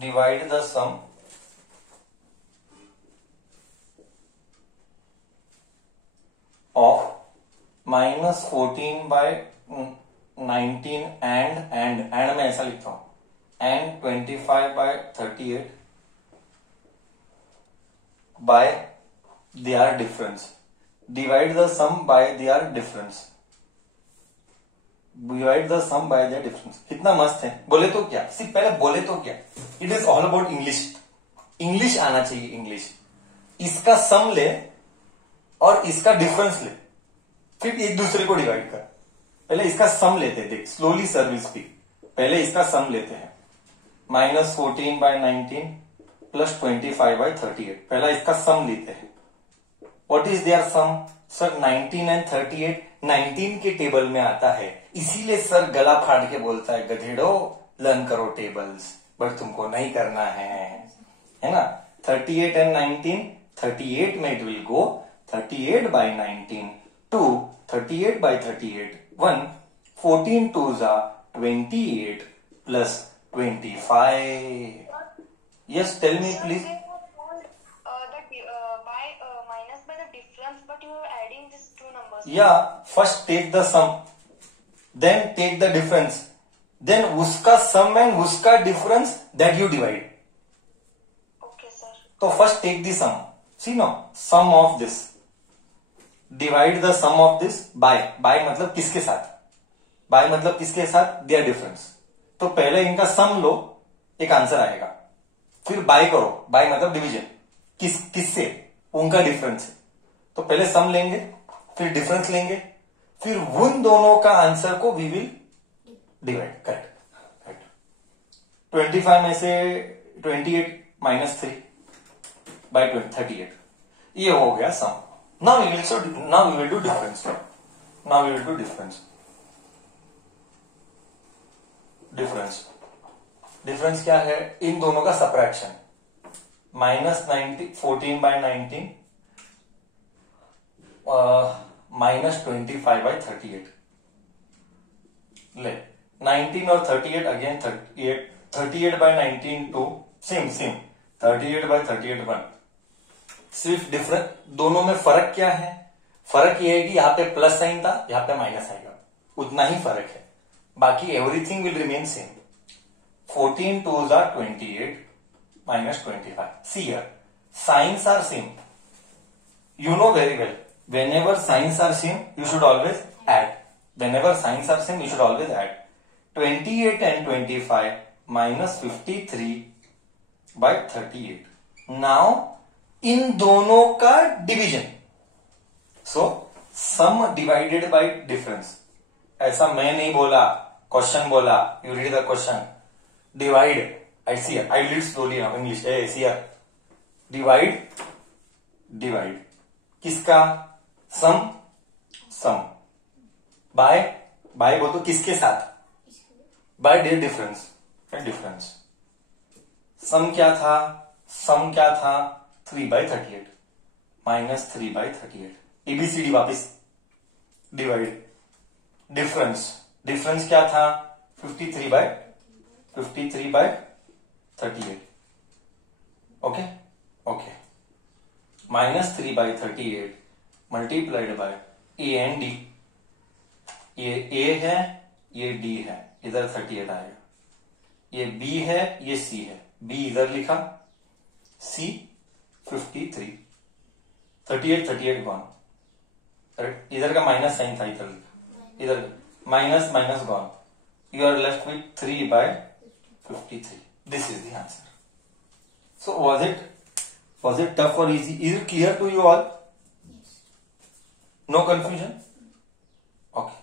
divide the sum of minus 14 by 19 and मैं ऐसा लिखता हूं and 25 by 38 by their difference. Divide the sum by their difference. Divide the sum by their difference. कितना मस्त है. बोले तो क्या, सिर्फ पहले बोले तो क्या. It is all about English. English आना चाहिए. इंग्लिश. इसका सम ले और इसका डिफरेंस ले, फिर एक दूसरे को डिवाइड कर. पहले इसका सम लेते हैं. देख स्लोली सर्विस भी. पहले इसका सम लेते हैं. Minus 14 by 19 plus 25 by 38. पहला इसका सम लेते हैं. What is their sum? Sir 19 and 38 19 के टेबल में आता है, इसीलिए सर गला फाड़ के बोलता है गधेड़ो लर्न करो टेबल्स, बट तुमको नहीं करना है ना. 38 एंड 19, 38 में it will go 38 by 19 to 38 by 38 1, 14 2s are 28 plus 25. Yes, tell me please. Minus by the difference, but you are adding these two numbers. Yeah, first take the sum, then take the difference, then उसका sum and उसका difference that you divide. Okay, sir. तो first take the sum. See now, sum of this. Divide the sum of this by मतलब किसके साथ? by मतलब किसके साथ? their difference. तो पहले इनका सम लो, एक आंसर आएगा. फिर बाय करो. बाय मतलब डिवीजन. किससे? उनका डिफरेंस है. तो पहले सम लेंगे, फिर डिफरेंस लेंगे, फिर उन दोनों का आंसर को वी विल डिवाइड. करेक्ट. 25 में से 28 माइनस 3 बाय 38. ये हो गया sum. Now we will do difference. Difference क्या है? इन दोनों का subtraction. Minus 14 by 19 minus 25 by 38. ले 19 और 38 again 38 by 19 to same 38 by 38 1. सिर्फ डिफरेंस, दोनों में फर्क क्या है? फर्क ये है कि यहाँ पे प्लस साइन था, यहाँ पे माइनस आएगा, उतना ही फर्क है. बाकी everything will remain same. 14 2s are 28 minus 25. See here, signs are same. You know very well. Whenever signs are same, you should always add. 28 and 25 minus 53 by 38. Now, इन दोनों का division. So, sum divided by difference. ऐसा मैं नहीं बोला, question बोला. You read the question. Divide. I see here. I read slowly now. English. Hey, see here. Divide. किसका? सम. Bye बोल तो किसके साथ? Bye there difference. सम क्या था? 3 by 38 माइनस 3 by 38. एबीसीडी वापिस. डिवाइड. डिफरेंस क्या था? 53 by 38. Okay. Minus 3 by 38 multiplied by A and D. ये ए है, ये डी है, इधर 38 आएगा. ये बी है, ये सी है. बी इधर लिखा, सी 53. 38 गॉन. करेक्ट. इधर का माइनस साइन था, इधर minus gone. You are left with 3 by 53. This is the answer. So was it tough or easy? Is it clear to you all? Yes. No confusion? Okay.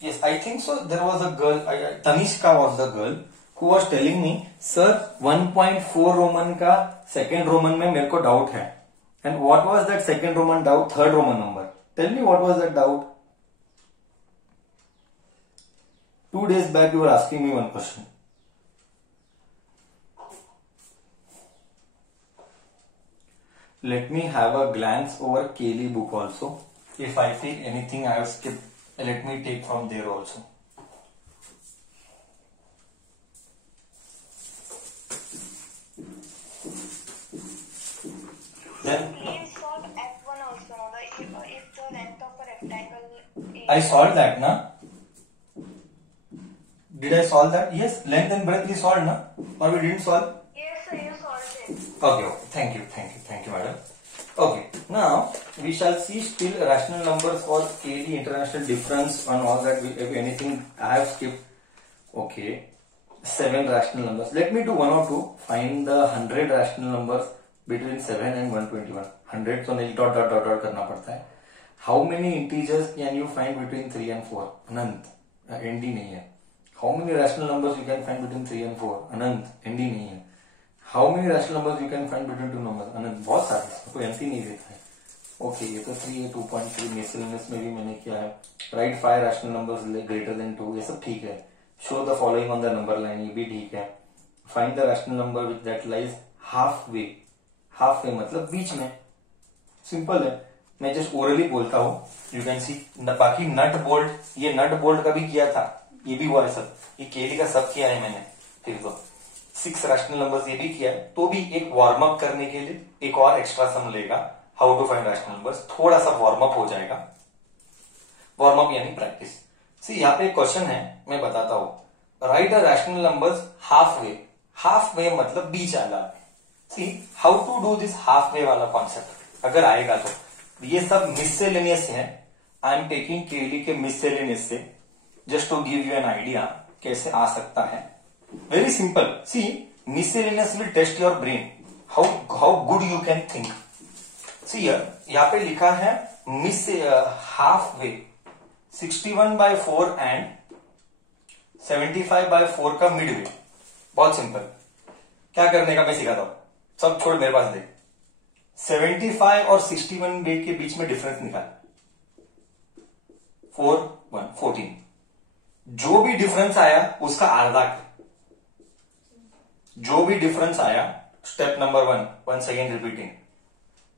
Yes, I think so. There was a girl, Tanishka was the girl who was telling me, sir 1.4 Roman का second Roman में मेरे को doubt है. And what was that second Roman doubt? Third Roman number. Tell me what was that doubt? 2 days back you were asking me one question. Let me have a glance over Kaylee book also. If I feel anything I have skipped, let me take from there also. Then Please solve F1 also. If the length of a rectangle is... I solved that, na? Did I solve that? Yes, length and breadth we solved, na? Or we didn't solve? Yes, sir, you solved it. Okay, thank you, madam. Okay, now we shall see still rational numbers for KD, international difference, and all that. If anything I have skipped. Okay, 7 rational numbers. Let me do one or two. Find the 100 rational numbers between 7 and 121. 100 तो नहीं dot करना पड़ता है. How many integers can you find between 3 and 4? Anant, ND नहीं है. How many rational numbers you can find between 3 and 4? Anant, ND नहीं है. How many rational numbers you can find between two numbers? अनंत, बहुत सारे, कोई अंत ही नहीं देता है. ओके, ये तो 3 है, 2.3 मिसलेनियस में भी मैंने किया है. Right 5 rational numbers greater than 2, ये सब ठीक है. Show the following on the number line, ये भी ठीक है. Find the rational number which that lies half way. Half way मतलब बीच में. सिंपल है, मैं जस्ट ओरली बोलता हूँ. You can see. बाकी नट बोल्ट, ये नट बोल्ट का भी किया था, ये भी हुआ है सब. ये केली का सब किया है मैंने. फिर तो 6 रैशनल नंबर्स ये भी किया है. तो भी एक वार्म अप करने के लिए एक और एक्स्ट्रा सम लेगा. How to find rational numbers, थोड़ा सा वार्म अप हो जाएगा. वार्म अप यानी प्रैक्टिस. सी यहाँ पे क्वेश्चन है, मैं बताता हूं. Write a rational numbers half way. Half way मतलब बीच वाला. See how to do this half way वाला कॉन्सेप्ट अगर आएगा तो. ये सब मिससेलेनियस है. आई एम टेकिंग केली के मिससेलेनियस से just to give you an idea कैसे आ सकता है. Very simple. See miscellaneous will test your brain, how good you can think. See यहाँ पे लिखा है मिस हाफ वे 61/4 एंड 75/4 का मिड वे. बहुत सिंपल. क्या करने का मैं सिखाता हूं. सब छोड़, मेरे पास देख. 75 और 61 वे के बीच में डिफरेंस निकाल. 4 1 14. जो भी डिफरेंस आया उसका आधा. जो भी डिफरेंस आया, step number 1, once again repeating.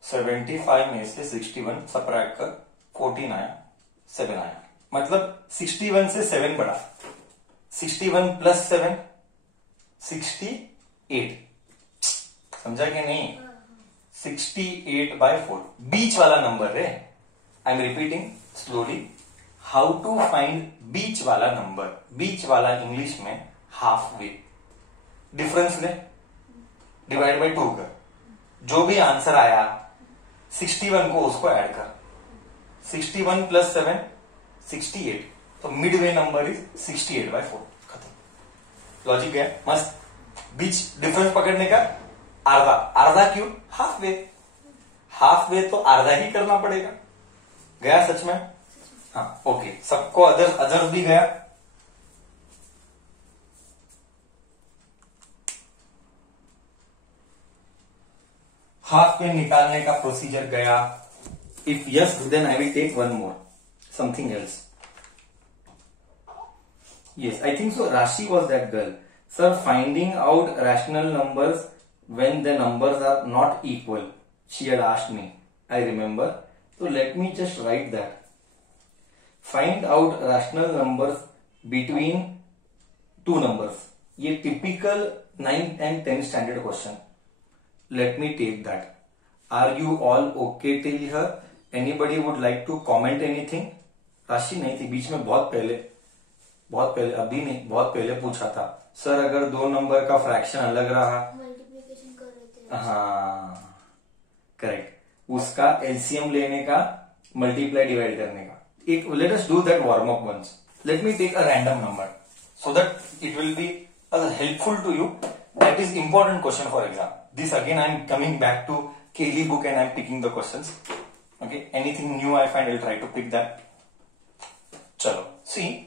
75 में से 61 सब्ट्रैक्ट कर 14 आया, 7 आया. मतलब 61 से 7 बढ़ा. 61 प्लस 7 68. समझा कि नहीं. 68/4 बीच वाला नंबर है. I am repeating slowly. How to find बीच वाला नंबर. बीच वाला इंग्लिश में हाफ वे. डिफरेंस ले, डिवाइड बाय 2 कर. जो भी आंसर आया 61 को उसको ऐड कर. 61 प्लस 7 68. तो मिड वे नंबर इज 68/4. खत्म. लॉजिक है मस्त. बीच डिफरेंस पकड़ने का आधा. आधा क्यों? Half way. हाफ वे तो आधा ही करना पड़ेगा. गया सच में? हाँ, ओके. सबको अदर्स भी गया. हाफ वे निकालने का प्रोसीजर गया. If yes, then I will take one more, something else. Yes, I think so. Rashi was that girl. Sir, finding out rational numbers when the numbers are not equal. She had asked me. I remember. So let me just write that. Find out rational numbers between two numbers. ये typical 9th and 10th standard question. Let me take that. Are you all okay till here? Anybody would like to comment anything? राशि नहीं थी बीच में, बहुत पहले, अभी नहीं, बहुत पहले पूछा था. सर अगर 2 नंबर का फ्रैक्शन अलग रहा, मल्टीप्लिकेशन कर रहे थे. हाँ करेक्ट, उसका एलसीएम लेने का, मल्टीप्लाई डिवाइड करने का. एक let us do that warm up once. Let me take a random number so that it will be helpful to you. That is important question for exam. This again I am coming back to Kelly book and I am picking the questions. Okay, anything new I find, I will try to pick that. चलो, see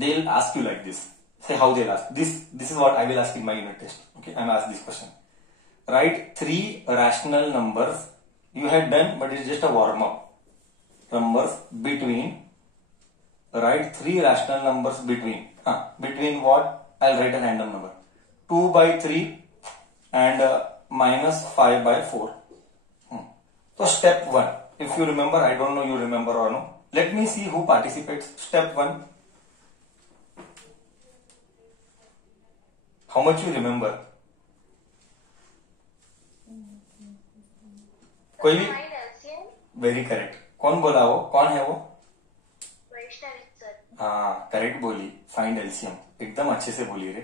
they'll ask you like this. Say how they'll ask. This is what I will ask in my unit test. Okay, I'm asked this question. Write 3 rational numbers. You had done, but it's just a warm up. Numbers between. Write 3 rational numbers between. Between what? I'll write a random number. 2/3 and -5/4. So step 1. If you remember, I don't know you remember or no. Let me see who participates. Step 1. How much you remember? कोई भी? Find LCM. Very correct. कौन बोला वो? कौन है वो? Vaishnavi sir. हाँ correct बोली। फाइंड एलसीएम, एकदम अच्छे से बोली रे।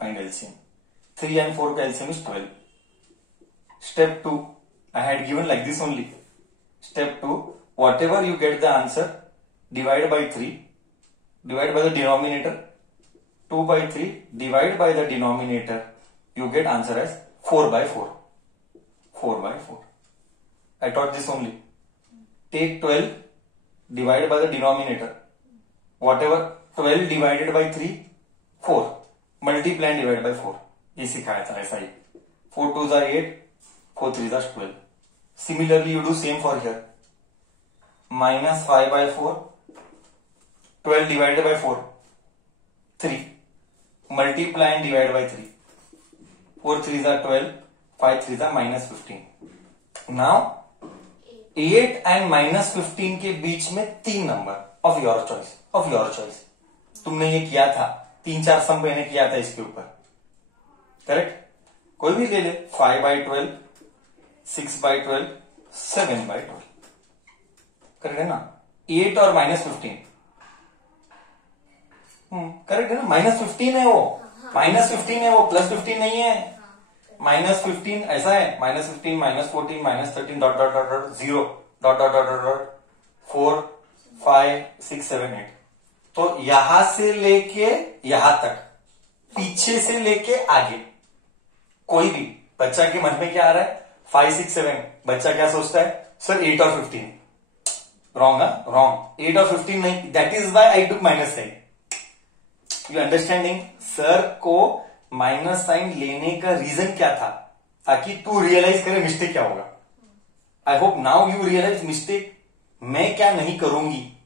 फाइंड एलसीएम 3 and 4 का LCM is 12। Step 2 I had given like this only. Step 2 what ever you get the answer divide by 3 divide by the denominator 2 by 3 divide by the denominator you get answer as 4 by 4 4 by 4 I taught this only. Take 12 divide by the denominator whatever 12 divided by 3 4 multiply and divide by 4 ये सिखाया था ऐसा ही 4 2s are 8 4 3s are 12. Similarly you do same for here minus 5 by 4 12 divided by 4 3 multiply and divide by 3 4 3s are 12 5 3s are minus 15. Now 8 and minus 15 के बीच में 3 number of your choice तुमने ये किया था 3-4 सम मैंने किया था इसके ऊपर करेक्ट कोई भी ले ले 5 by 12 6 by 12 7 by 12 करेक्ट है ना 8 और माइनस 15 करेक्ट है ना -15 है वो -15 है वो +15 नहीं है -15 ऐसा है -15 -14 -13 dot dot dot dot 0 dot dot dot dot 4 5 6 7 8 तो यहां से लेके यहां तक पीछे से लेके आगे कोई भी बच्चा के मन में क्या आ रहा है 5 6 7 बच्चा क्या सोचता है सर 8 और 15 रॉन्ग 8 और 15 नहीं that is why I took minus sign you understanding sir को माइनस साइन लेने का रीजन क्या था ताकि तू रियलाइज करे मिस्टेक क्या होगा I hope now you realise mistake मैं क्या नहीं करूंगी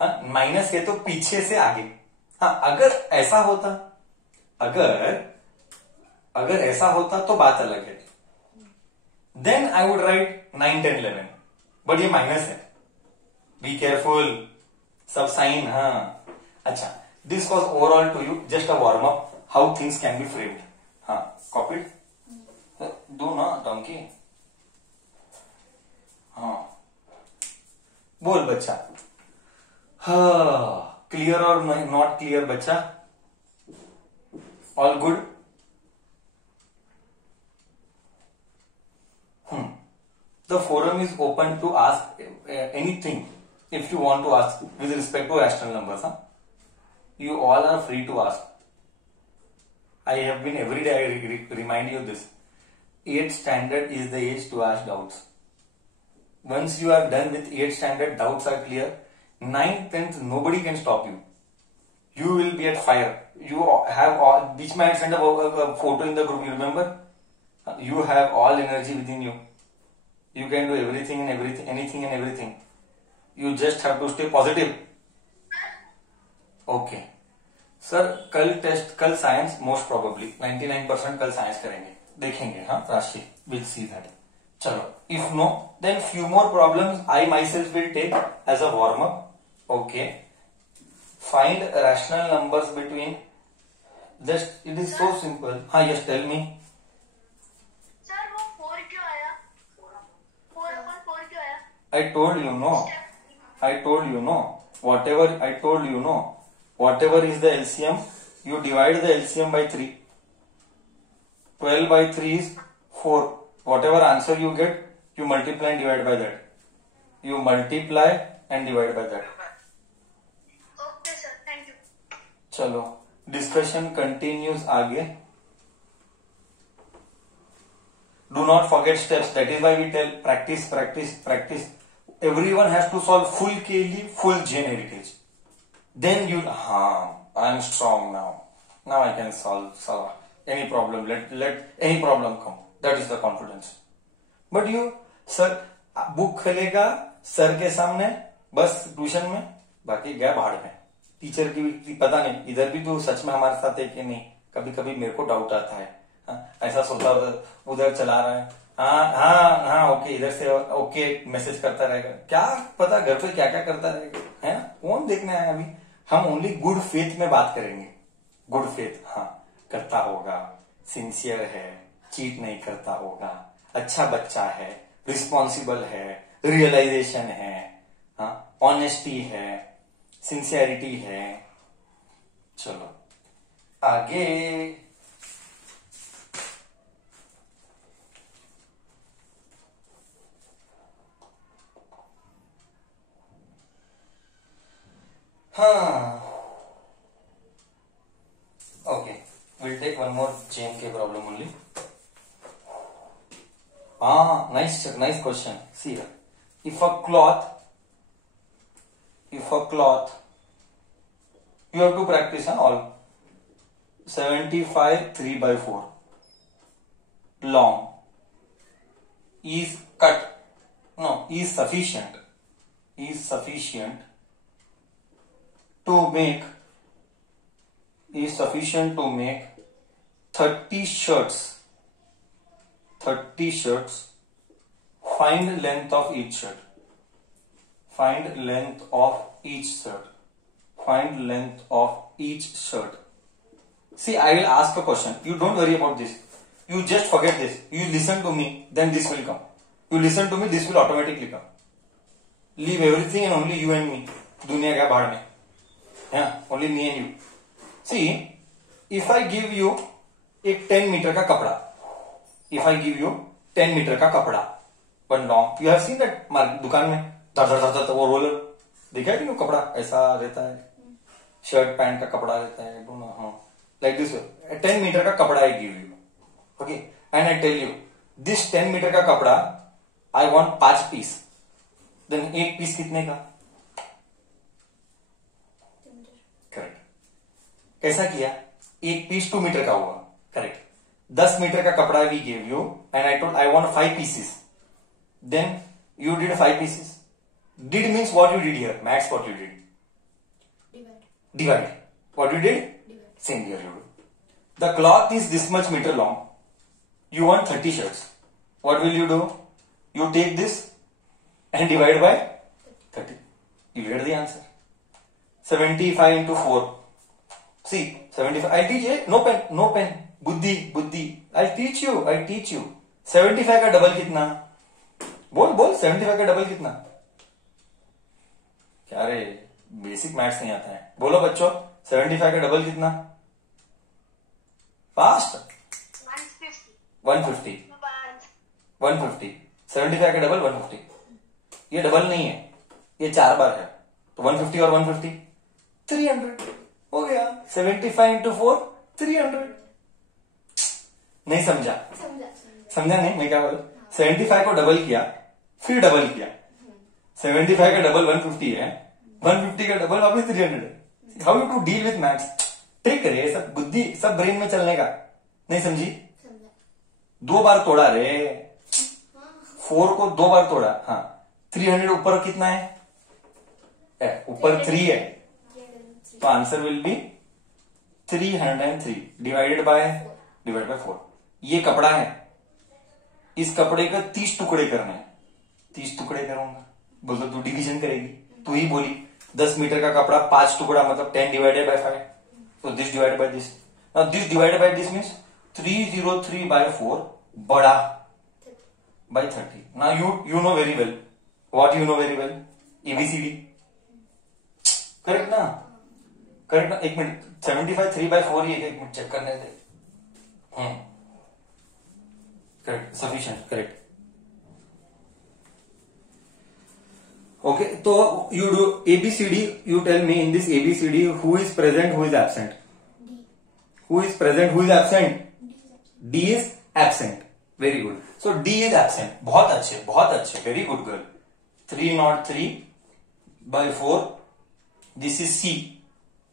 हाँ माइनस है तो पीछे से आगे हाँ अगर ऐसा होता अगर ऐसा होता तो बात अलग है then I would write 9 10 11 but ये माइनस है बी केयरफुल सब साइन हाँ अच्छा This was overall to you just a warm up how things can be framed. हाँ copied? Do ना donkey. हाँ बोल बच्चा हाँ क्लियर और नॉट क्लियर बच्चा all good The forum is open to ask anything if you want to ask with respect to rational numbers. Huh? You all are free to ask. I have been every day I remind you this. 8th standard is the age to ask doubts. Once you are done with 8th standard, doubts are clear. 9th, 10th, nobody can stop you. You will be at fire. You have all. Which man sent a photo in the group? You remember? You have all energy within you. You can do everything and everything, anything and everything. You just have to stay positive. Okay sir कल science most probably 99% कल science करेंगे देखेंगे हाँ Rashi will see that चलो if no then few more problems I myself will take as a warm up okay find rational numbers between just it is so simple हाँ yes tell me sir वो 4 क्यों आया 4/4 क्यों आया I told you no whatever is the LCM, you divide the LCM by 3. 12 by 3 is 4. Whatever answer you get, you multiply and divide by that. You multiply and divide by that. Okay sir, thank you. चलो discussion continues आगे. Do not forget steps. That is why we tell practice. Everyone has to solve full KLE, full Gen heritage. Then you, I am strong now. Now I can solve any problem. Let any problem come. That is the confidence. But you, sir, book खोलेगा sir के सामने बस tuition में बाकी गया भाड़ में teacher की भी पता नहीं इधर भी तो सच में हमारे साथ है कि नहीं कभी कभी मेरे को डाउट आता है ऐसा सोचता उधर चला रहा है हाँ ओके इधर से ओके मैसेज करता रहेगा क्या पता घर पे क्या क्या करता रहेगा है ना कौन देखने आया अभी हम ओनली गुड फेथ में बात करेंगे गुड फेथ हाँ करता होगा सिंसियर है चीट नहीं करता होगा अच्छा बच्चा है रिस्पॉन्सिबल है, रियलाइजेशन है, हाँ, ऑनेस्टी है, सिंसियरिटी है। चलो आगे। हाँ, okay, we'll take one more JMK problem only. Nice question. See here, if a cloth, you have to practice all. 75 3/4 long is sufficient to make 30 shirts. Find length of each shirt. See, I will ask a question. You don't worry about this. You just forget this. You listen to me, then this will come. You listen to me, this will automatically come. Leave everything and only you and me. दुनिया क्या भाड़ में? Yeah, only me and you. See, if I give you एक 10 metre का कपड़ा, one long, you have seen that दुकान में धड़ वो रोलर देखा है कि कपड़ा ऐसा रहता है, शर्ट पैंट का कपड़ा रहता है दोनों, हाँ, like this way. 10 मीटर का कपड़ा I give you, okay, and I tell you this 10 metre का कपड़ा I want 5 पीस, then एक पीस कितने का? करेक्ट. कैसा किया? एक पीस 2 मीटर का हुआ, करेक्ट. 10 मीटर का कपड़ा we gave you and I told I want 5 pieces, then you did 5 pieces. Did means what you did here, max what you did, divide. What you did? Same here you do. The cloth is this much meter long. You want 30 shirts. What will you do? You take this and divide by 30. You get the answer. 75 into 4. See, 75. I'll teach you. No pen. Buddhi. I'll teach you. 75 का double कितना? बोल 75 का double कितना? क्या रे, basic maths नहीं आता है. बोलो बच्चों, 75 का डबल कितना? फास्ट. 150. 75 का डबल 150. ये डबल नहीं है, ये 4 बार है, तो 150 और 150 300 हो गया. 75 into 4 300. नहीं समझा नहीं. मैं क्या बोला? 75 को डबल किया, फिर डबल किया. 75 का डबल 150 है, 150 का डबल वापस 300 है. How you to deal with maths? Trick करे, सब बुद्धि, सब ब्रेन में चलने का. नहीं समझी? 2 बार तोड़ा रे, 4 को 2 बार तोड़ा. हाँ, 300 ऊपर कितना है? ऊपर 3 है, तो answer will be 303 divided by 4. ये कपड़ा है, इस कपड़े का 30 टुकड़े करने हैं. 30 टुकड़े करूंगा. बोल तो तू डिवीजन करेगी, तू ही बोली 10 मीटर का कपड़ा 5 टुकड़ा, मतलब 10 डिवाइडेड बाय 5. तो this divided by this. Now this divided by this means 303/4 बड़ा by 30. Now you know very well. What you know very well? ABCD. Correct ना? एक मिनट. 75 3/4 ही एक मिनट चेक करने दे. Correct, sufficient, correct. ओके, तो you do ABCD. You tell me in this ABCD who is present, who is absent. Who is present, who is absent? D is absent. Very good. So D is absent. बहुत अच्छे. Very good girl. 303/4. This is C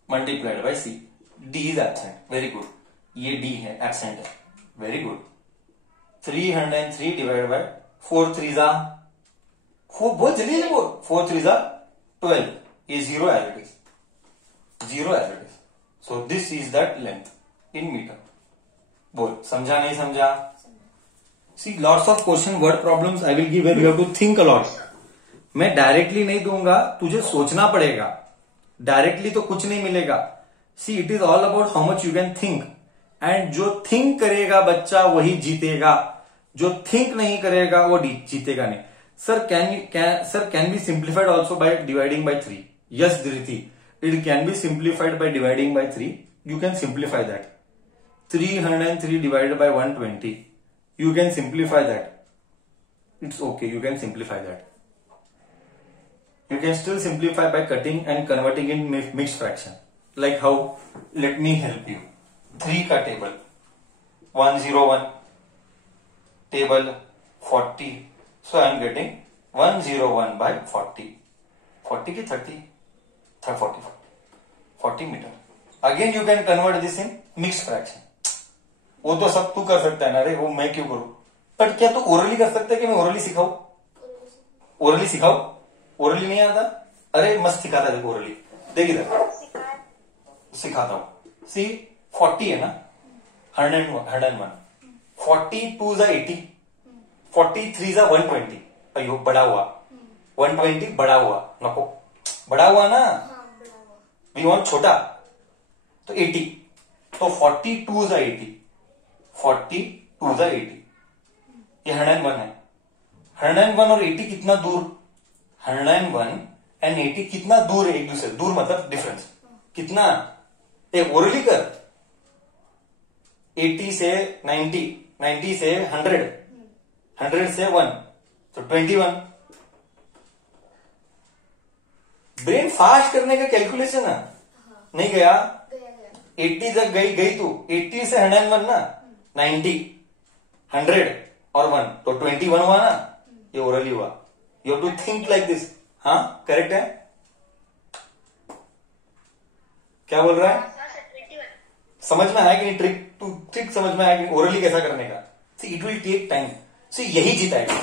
multiplied by C. D is absent. Very good. ये D है, absent है. Very good. 303 divided by 4 3s are 4. बोल जल्दी से बोल. 4 3s are 12. ये 0 as it is. So this is that length in meter. बोल, समझा नहीं समझा? See, lots of question word problems I will give where you have to think a lot. मैं डायरेक्टली नहीं दूंगा, तुझे सोचना पड़ेगा. डायरेक्टली तो कुछ नहीं मिलेगा. See, it is all about how much you can think. And जो थिंक करेगा बच्चा वही जीतेगा. जो थिंक नहीं करेगा वो जीतेगा नहीं। Sir can be simplified also by dividing by 3। Yes Dhriti, it can be simplified by dividing by 3। You can simplify that. 303 divided by 120. You can simplify that. It's okay. You can simplify that. You can still simplify by cutting and converting in mixed fraction. Like how? Let me help you. 3 का table 101, table 40. So I am getting 101 by 40. 40 की 30, 40 meter. Again you can convert this in mixed fraction. वो तो सब तू कर सकता है ना रे, वो मैं क्यों करूं? बट क्या तू ओरली कर सकता है कि मैं ओरली सिखाऊं? ओरली सिखाऊं? ओरली नहीं आता? अरे मस्त सिखाता है, देखो ओरली देख इधर सिखाता हूं। सी 40 है ना, 101, 42 जा 80, 43 जा 120। अयो बड़ा हुआ 120, बड़ा हुआ नको, बड़ा हुआ ना, वी वांट छोटा, तो 80, तो 42 जा 80, 42 जा 80, ये 101 है। 101 और 80 कितना दूर? 101 एंड 80 कितना दूर है एक दूसरे? दूर मतलब डिफरेंस कितना? एक ओरली कर, 80 से 90, 90 से 100, 100 से 1, तो 21। ब्रेन फास्ट करने का कैलकुलेशन है, नहीं गया? 80 तक गई तू, 80 से 101 ना, 90, 100 और 1, तो 21 हुआ ना, ये ओरली हुआ। You have to think like this. हाँ करेक्ट है? क्या बोल रहा है? समझ में आया कि नहीं? ट्रिक समझ में आया कि ओरली कैसा करने का? See it will take time. See यही जिताएगा,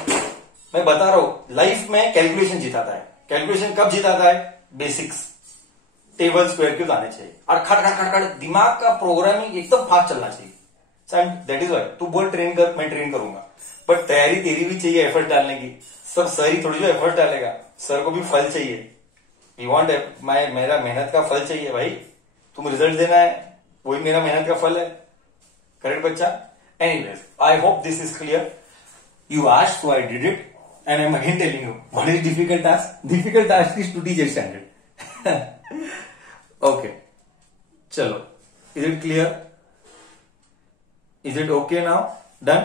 मैं बता रहा हूं। लाइफ में कैलकुलेशन जिताता है। कैलकुलेशन कब जिताता है? बेसिक्स, टेबल स्क्वायर क्यूब आने चाहिए, और खट खट खट खट दिमाग का प्रोग्रामिंग एकदम फास्ट चलना चाहिए। दैट इज वाई तू बोल ट्रेन कर, मैं ट्रेन करूंगा, बट तैयारी तेरी भी चाहिए एफर्ट डालने की। सब सर ही थोड़ी जो एफर्ट डालेगा, सर को भी फल चाहिए। वी वांट मेरा मेहनत का फल चाहिए भाई, तुम रिजल्ट देना है, वही मेरा मेहनत का फल है। करेक्ट बच्चा? Anyways, I hope this is clear. You asked, so I did it, and I am again telling you what is difficult task? Difficult task is to teach a standard. Okay, चलो, is it clear? Is it okay now? Done?